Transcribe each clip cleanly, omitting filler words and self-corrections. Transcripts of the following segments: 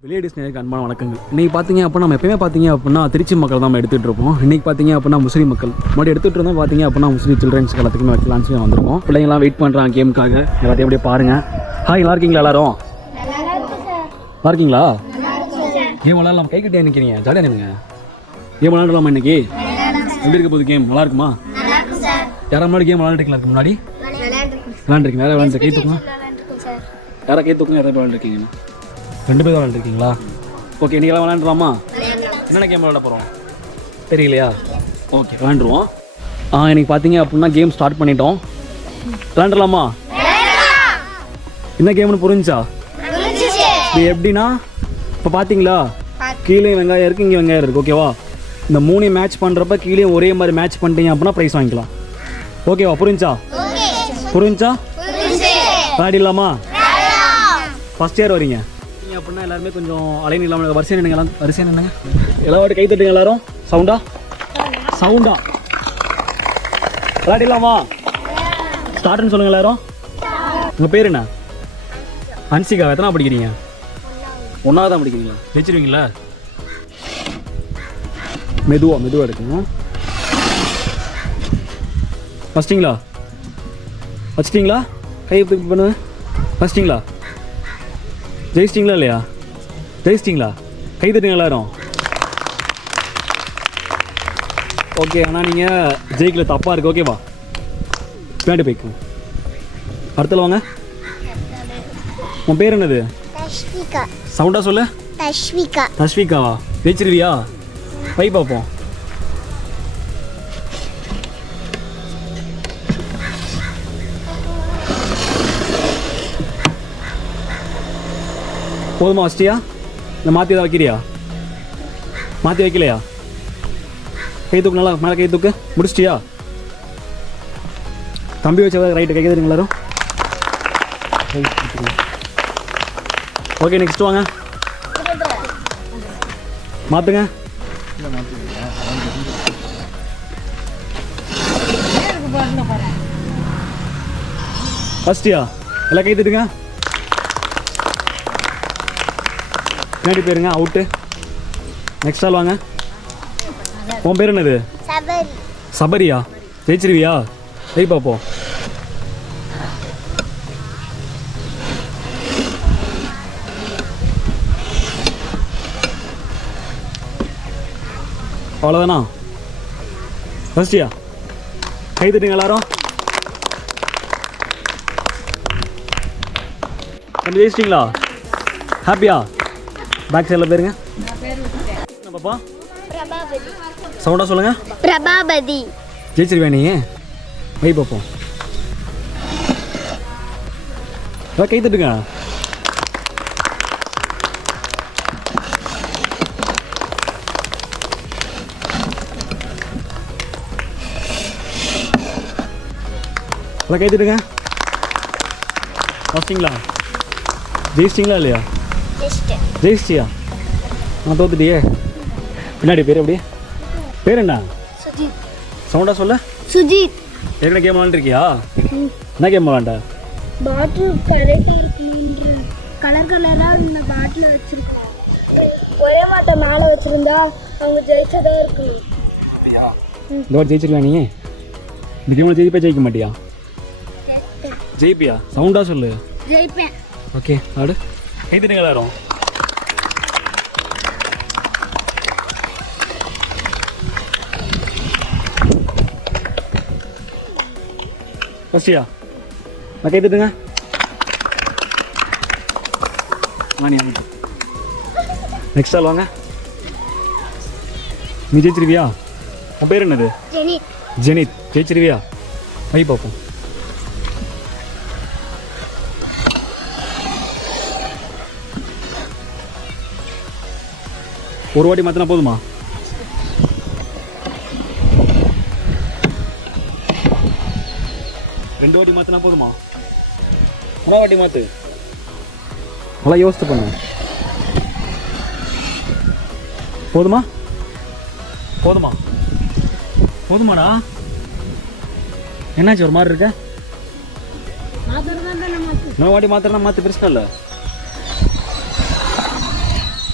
Village நேருக்கு அன்பான வணக்கங்கள். இன்றைக்கி பார்த்தீங்க அப்படின்னா நம்ம எப்பயுமே பார்த்தீங்க அப்படின்னா திருச்சி மக்கள் தான் நம்ம எடுத்துகிட்டு இருப்போம். இன்றைக்கி பார்த்தீங்க அப்படின்னா முஸ்லீம் மக்கள் முன்னாடி எடுத்துகிட்டு இருந்தோம். பார்த்தீங்க அப்படின்னா முஸ்லீம் சில்ட்ரன்ஸ் எல்லாத்துக்குமே வைக்கலான்னு வந்திருக்கோம். பிள்ளைங்களாம் வெயிட் பண்ணுறாங்க கேமுக்காக. எல்லாத்தையும் அப்படியே பாருங்கள். ஹாய், நல்லா இருக்கீங்களா எல்லாரும்? நல்லா இருக்கீங்களா? கேம் விளாட்லாம். கை கட்டியா நிற்கிறீங்க? ஜாலியாக நினைங்க. கேம் விளாண்டுலாமா இன்னைக்கு? எப்படி இருக்க போகுது கேம்? நல்லா இருக்குமா? யாரா முன்னாடி கேம் விளாண்டுருக்கீங்களா? இருக்கு முன்னாடி விளாண்டுருக்கீங்க? யாராவது விளாண்டு கை தூக்குங்க. யாரா கை தூக்குங்க? யாராவது விளாண்டுருக்கீங்க? 2 பேர் விளாண்டுருக்கீங்களா? ஓகே, நீங்களாம் விளாண்டுலாமா? என்னென்ன கேம் விளாட போகிறோம் தெரியலையா? ஓகே, விளாண்டுருவோம். இன்னைக்கு பார்த்தீங்க அப்படின்னா கேம் ஸ்டார்ட் பண்ணிட்டோம். விளாண்டுலாமா? என்ன கேம்னு புரிஞ்சா? இது எப்படின்னா இப்போ பார்த்தீங்களா, கீழே வெங்காயம் இருக்குது, இங்கே வெங்காயம் இருக்குது. ஓகேவா? இந்த 3 மேட்ச் பண்ணுறப்ப கீழே ஒரே மாதிரி மேட்ச் பண்ணிட்டீங்க அப்படின்னா ப்ரைஸ் வாங்கிக்கலாம். ஓகேவா? புரிஞ்சா? விளையாடிடலாமா? ஃபஸ்ட் இயர் வரீங்க அப்படின்னா எல்லாருமே கொஞ்சம் அலைன் இல்லாமல் வரிசை நின்னுங்க. எல்லாம் வரிசை நின்னுங்க. எல்லாரும் கை தட்டுங்க. எல்லாரும் சவுண்டா விளையாடிடலாமா? ஸ்டார்ட்னு சொல்லுங்க எல்லாரும். உங்கள் பேர் என்ன? ஹன்சிகா. எத்தனை படிக்கிறீங்க? 1வது தான் படிக்கிறீங்களா? ஜெயிச்சிருவீங்களா? மெதுவாக எடுக்கணும். வச்சிட்டிங்களா? கை பண்ணு. ஃபஸ்ட்டிங்களா? ஜெயிச்சிட்டிங்களா இல்லையா? ஜெயிச்சிட்டிங்களா? கை தட்டுங்க எல்லாரும். ஓகே, ஆனால் நீங்கள் ஜெயிக்கல, தப்பாக இருக்குது. ஓகேவா? பின்னாடி போய்க்கும். அடுத்தல வாங்க. உன் பேர் என்னது? சவுண்டா சொல்லு. தஷ்விகாவா? ஜெயிச்சிருவியா? பை பார்ப்போம். போதுமா? வச்சிட்டியா? இல்லை மாற்றி தான் வைக்கிறியா? மாற்றி வைக்கலையா? கை தூக்கு. நல்லா மேலே கை தூக்கு. முடிச்சிட்டியா? கம்பி வச்ச ரைட்டு. கை தருங்க எல்லாரும். ஓகே, நெக்ஸ்ட் வாங்க. மாற்றுங்க. ஃபஸ்ட்டியா? எல்லாம் கை தட்டுங்க. பின்னாடி போயிருங்க. அவுட்டு. நெக்ஸ்ட் ஆள் வாங்க. உன் பேர் என்னது? சபரியா? ஜெயிச்சிருவியா? கை பார்ப்போம். அவ்வளோதானா? ஃபஸ்ட்டியா? கை தட்டுங்க எல்லாரும். கொஞ்சம் ஜெயிச்சிட்டிங்களா? ஹாப்பியா? பேக் சைடில் போயிருங்க. பாப்பா சவுண்டா சொல்லுங்க. பிரபாபதி. ஜெயிச்சிருவியா நீ? வை பார்ப்போம். கை தட்டுங்க. கை தட்டுங்க. ஃபஸ்ட்டிங்களா? ஜெயிச்சிட்டிங்களா இல்லையா? ஜெயிச்சிட்டியா? நான் தோத்துட்டியே. பின்னாடி பேர் எப்படி? பேர் என்ன? சவுண்டா சொல்ல. சுஜித். ஏற்கனவே கேம் விளாண்டுருக்கியா? என்ன கேம் விளாண்ட? பாட்டில் கலர் கலராக இந்த பாட்டில் வச்சுருக்கோம். ஒரே மாட்டை மேலே வச்சுருந்தா அவங்க ஜெயிச்சதாக இருக்கணும். இந்த ஜெயிச்சிருவியா நீ? இந்த கேமில் ஜெயிக்க மாட்டியா? ஜெயிப்பியா? சவுண்டா சொல்லு. ஜெயிப்பேன். ஓகே, ஆடு. கை தட்டுங்க எல்லாரும். ஃபஸ்ட்டியா? நான் கை தட்டுங்க. நெக்ஸ்ட் ஆள் வாங்க. நீ ஜெயிச்சிருவியா? உன் பேர் என்னது? ஜெனித். ஜெயிச்சிருவியா? வை பார்ப்போம். ஒரு வாட்டி மாற்றினா போதுமா? ரெண்டு வாட்டி மாற்றினா போதுமா? 3 வாட்டி மாற்று. நல்லா யோசித்து பண்ணு. போதுமாடா? என்னாச்சு ஒரு மாதிரி இருக்க? 3 வாட்டி மாத்திரனா மாற்றி பிரச்சனை இல்லை.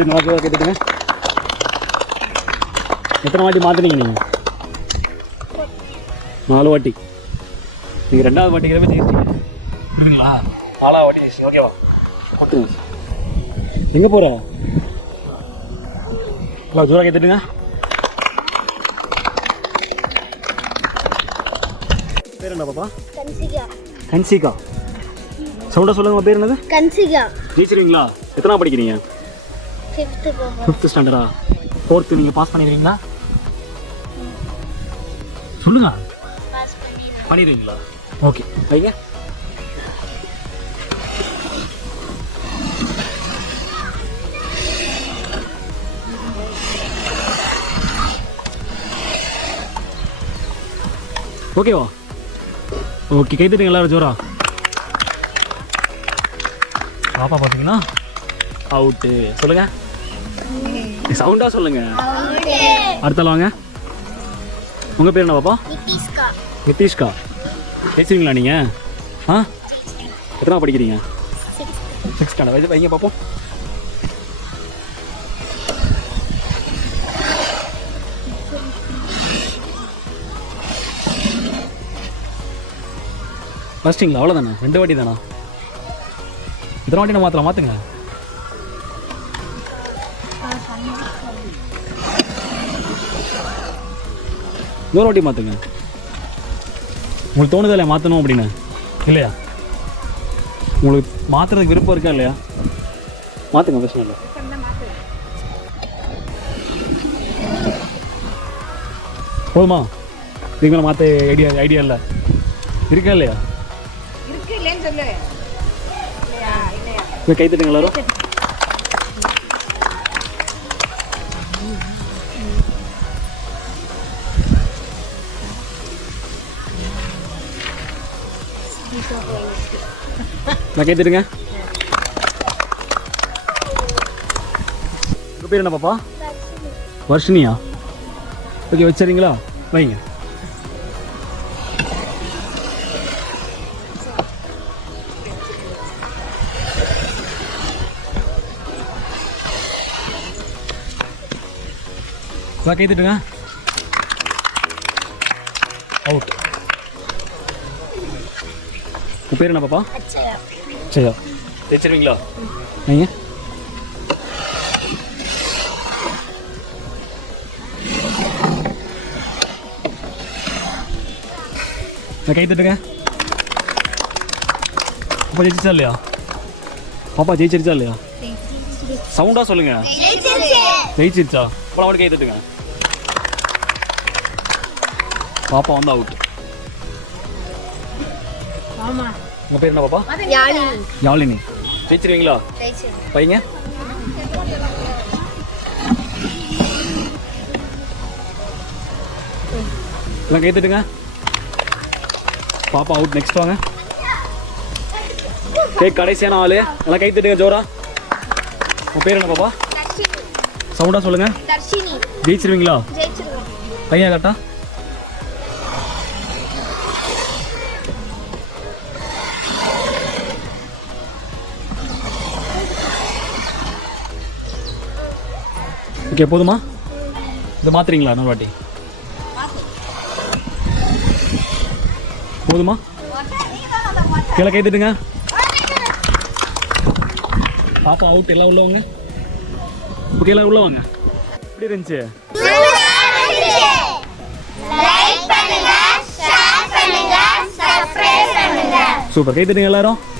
இது நல்லா கேட்டுட்டுங்க. எத்தனை வாட்டி மாற்றினீங்க நீங்கள்? 4 வாட்டி. நீங்கள் 2வது வாட்டிக்கிறப்ப ஜெயிச்சிங்க. புரியுதுங்களா? 4வது வாட்டி ஜெயிச்சிங்க. ஓகேவா? ஓகே. எங்கே போகிற? ஹலோ, ஜோராக கேட்டுட்டுங்க. பேர் என்ன பாப்பா? கன்சிகா. கன்சிகா. சவுண்டாக சொல்லுங்க. உங்கள் பேர் என்னது? கன்சிகா. ஜெயிச்சிருவீங்களா? எத்தனை படிக்கிறீங்க? 5th போகும். 5th ஸ்டாண்டர்டா? 4th நீங்கள் பாஸ் பண்ணிடுவீங்களா? சொல்லுங்க. பாஸ் பண்ணிடுவேன். பண்ணிடுவீங்களா? ஓகே, வைங்க. ஓகேவா? ஓகே, கைத்துட்டுங்க எல்லாரும் ஜோரா. பாப்பா பார்த்தீங்கன்னா அவுட்டு. சொல்லுங்க, சவுண்டா சொல்லுங்க. அடுத்தால வாங்க. உங்கள் பேர் என்ன பாப்பா? நிதிஷ்கா. நிதிஷ்கா. பேசுவீங்களா நீங்கள்? ஆ, எத்தனை படிக்கிறீங்க? 6th standard. வைங்க பார்ப்போம். ஃபஸ்ட்டிங்களா? அவ்வளோதானே? 2 வாட்டி தானா? எத்தனை வாட்டி நான் மாற்றுங்க. இன்னொரு வாட்டி மாற்றுங்க. உங்களுக்கு தோணுதா இல்லையா மாற்றணும் அப்படின்னு? இல்லையா? உங்களுக்கு மாற்றுறதுக்கு விருப்பம் இருக்கா இல்லையா? மாற்றுங்க, பிரச்சனை இல்லை. போதுமா? இதுக்கு மேலே மாற்ற ஐடியா இல்லை இருக்கா இல்லையா? கை தட்டுங்க எல்லாரும். நான் கேட்டுடுங்க. உங்கள் பேர் என்ன பாப்பா? வர்ஷினியா. ஓகே, வச்சுறீங்களா? வைங்க. கை தட்டுங்க. அவுட். உங்கள் பேர் என்ன பாப்பா? சரி, தேய்ச்சிருவீங்களா? நீங்க கை தட்டுங்க. பாப்பா ஜெயிச்சிச்சா இல்லையா? பாப்பா ஜெயிச்சிருச்சா இல்லையா? சவுண்டாக சொல்லுங்க. ஜெயிச்சிருச்சா? அப்புறம் அவனுக்கு கை தட்டுங்க. பாப்பா வந்து அவுட். உங்க பேர் என்ன பாப்பா? யாழினி. ஜெயிச்சிருவீங்களா? பையங்க எல்லாம் கை தட்டுங்க. பாப்பா அவுட். நெக்ஸ்ட் வாங்க. கேக் கடைசியான ஆளு. எல்லாம் கை தட்டுங்க ஜோரா. உங்க பேர் என்ன பாப்பா? சவுண்டா சொல்லுங்க. ஜெயிச்சிருவீங்களா? பையன் கரெக்டா? ஓகே, போதுமா? இதை மாத்துறீங்களா இன்னொரு வாட்டி? போதுமா? கீழே கை தட்டுங்க. பாப்பா அவுட். எல்லாம் உள்ளவங்க. ஓகே, எல்லாம் உள்ள வாங்க. எப்படி இருந்துச்சு? சூப்பர். கை தட்டுங்க எல்லாரும்.